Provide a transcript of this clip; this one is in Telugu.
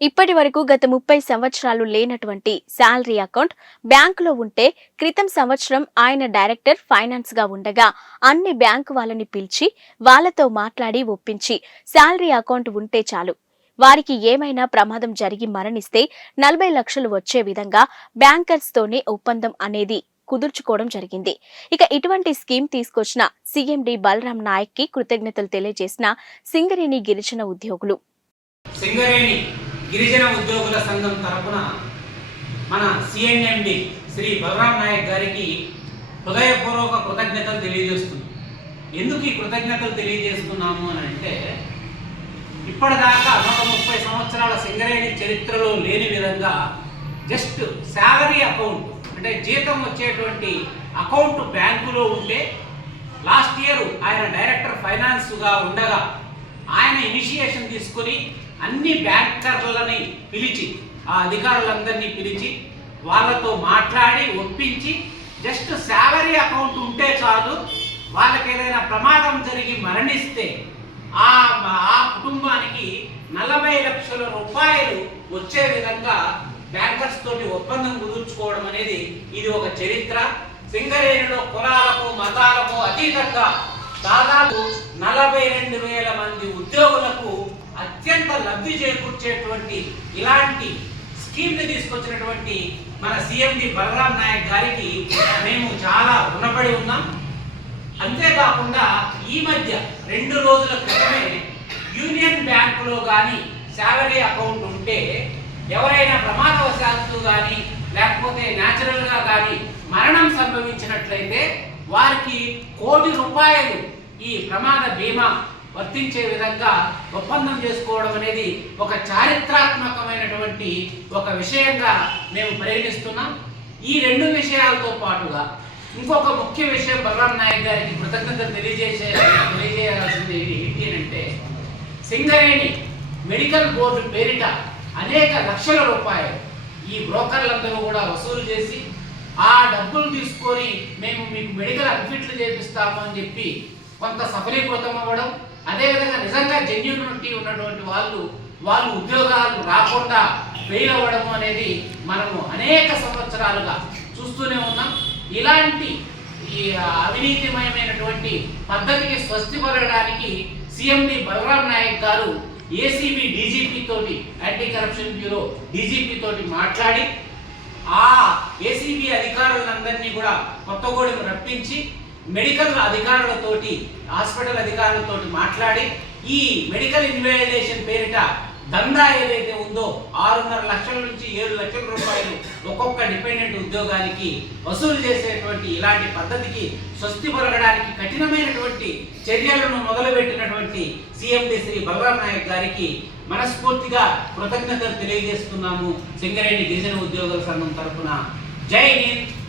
ఇప్పటి వరకు గత ముప్పై సంవత్సరాలు లేనటువంటి శాలరీ అకౌంట్ బ్యాంకులో ఉంటే క్రితం సంవత్సరం ఆయన డైరెక్టర్ ఫైనాన్స్గా ఉండగా అన్ని బ్యాంకు వాళ్ళని పిలిచి వాళ్ళతో మాట్లాడి ఒప్పించి శాలరీ అకౌంట్ ఉంటే చాలు. వారికి ఏమైనా ప్రమాదం జరిగి మరణిస్తే నలభై లక్షలు వచ్చే విధంగా బ్యాంకర్స్ తోనే ఒప్పందం అనేది కుదుర్చుకోవడం జరిగింది. ఇక ఇటువంటి స్కీమ్ తీసుకొచ్చిన సీఎండి బలరాం నాయక్కి కృతజ్ఞతలు తెలియజేసిన సింగరేణి గిరిజన ఉద్యోగులు. సింగరేణి గిరిజన ఉద్యోగుల సంఘం తరపున మన సిఎన్ఎండి శ్రీ బలరాం నాయక్ గారికి హృదయపూర్వక కృతజ్ఞతలు తెలియజేస్తుంది ఎందుకు ఈ కృతజ్ఞతలు తెలియజేస్తున్నాము అని అంటే ఇప్పటిదాకా నూట ముప్పై సంవత్సరాల సింగరేణి చరిత్రలో లేని విధంగా జస్ట్ శాలరీ అకౌంట్ అంటే జీతం వచ్చేటువంటి అకౌంట్ బ్యాంకులో ఉంటే లాస్ట్ ఇయర్ ఆయన డైరెక్టర్ ఫైనాన్స్గా ఉండగా ఆయన ఇనిషియేషన్ తీసుకొని అన్ని బ్యాంకర్లని పిలిచి ఆ అధికారులందరినీ పిలిచి వాళ్ళతో మాట్లాడి ఒప్పించి జస్ట్ శాలరీ అకౌంట్ ఉంటే చాలు వాళ్ళకి ఏదైనా ప్రమాదం జరిగి మరణిస్తే ఆ ఆ కుటుంబానికి నలభై లక్షల రూపాయలు వచ్చే విధంగా బ్యాంకర్స్ తోటి ఒప్పందం కుదుర్చుకోవడం అనేది ఇది ఒక చరిత్ర. సింగరేణిలో కులాలకు మతాలకు అతీతంగా దాదాపు నలభై రెండు వేల మంది ఉద్యోగులకు లబ్ధి చేకూర్చేటువంటి ఇలాంటి స్కీమ్ని తీసుకొచ్చినటువంటి మన సీఎండి బలరాం నాయక్ గారికి మేము చాలా రుణపడి ఉన్నాం. అంతేకాకుండా ఈ మధ్య రెండు రోజుల క్రితమే యూనియన్ బ్యాంకులో కానీ శాలరీ అకౌంట్ ఉంటే ఎవరైనా ప్రమాదవశాత్తు కానీ లేకపోతే న్యాచురల్గా కానీ మరణం సంభవించినట్లయితే వారికి కోటి రూపాయలు ఈ ప్రమాద బీమా వర్తించే విధంగా ఒప్పందం చేసుకోవడం అనేది ఒక చారిత్రాత్మకమైనటువంటి ఒక విషయంగా మేము పరిగణిస్తున్నాం. ఈ రెండు విషయాలతో పాటుగా ఇంకొక ముఖ్య విషయం బలరాం నాయక్ గారికి కృతజ్ఞత తెలియజేసే తెలియజేయాల్సింది ఏంటి అంటే సింగరేణి మెడికల్ బోర్డు పేరిట అనేక లక్షల రూపాయలు ఈ బ్రోకర్లందరూ కూడా వసూలు చేసి ఆ డబ్బులు తీసుకొని మేము మీకు మెడికల్ అడ్మిట్లు చేపిస్తాము అని చెప్పి కొంత సఫలీకృతం అవ్వడం అదేవిధంగా నిజంగా జెన్యునిటీ ఉన్నటువంటి వాళ్ళు వాళ్ళు ఉద్యోగాలు రాకుండా ఫెయిల్ అవ్వడం అనేది మనము అనేక సంవత్సరాలుగా చూస్తూనే ఉన్నాం. ఇలాంటి ఈ అవినీతిమయమైనటువంటి పద్ధతికి స్వస్తి పడడానికి CMD Balaram Naik garu ACB DGP తోటి యాంటీ కరప్షన్ బ్యూరో డీజీపీ తోటి మాట్లాడి ఆ ఏసీబీ అధికారులందరినీ కూడా కొత్తగూడెం రప్పించి మెడికల్ అధికారులతోటి హాస్పిటల్ అధికారులతోటి మాట్లాడి ఈ మెడికల్ ఇన్వాలిడేషన్ పేరిట దందా ఏదైతే ఉందో ఆరున్నర లక్షల నుంచి ఏడు లక్షల రూపాయలు ఒక్కొక్క డిపెండెంట్ ఉద్యోగానికి వసూలు చేసేటువంటి ఇలాంటి పద్ధతికి స్వస్తి పొరగడానికి కఠినమైనటువంటి చర్యలను మొదలుపెట్టినటువంటి సీఎండి శ్రీ బలరాం నాయక్ గారికి మనస్ఫూర్తిగా కృతజ్ఞతలు తెలియజేస్తున్నాము. సింగరేణి గిరిజన ఉద్యోగుల సంఘం తరఫున. జై హింద్.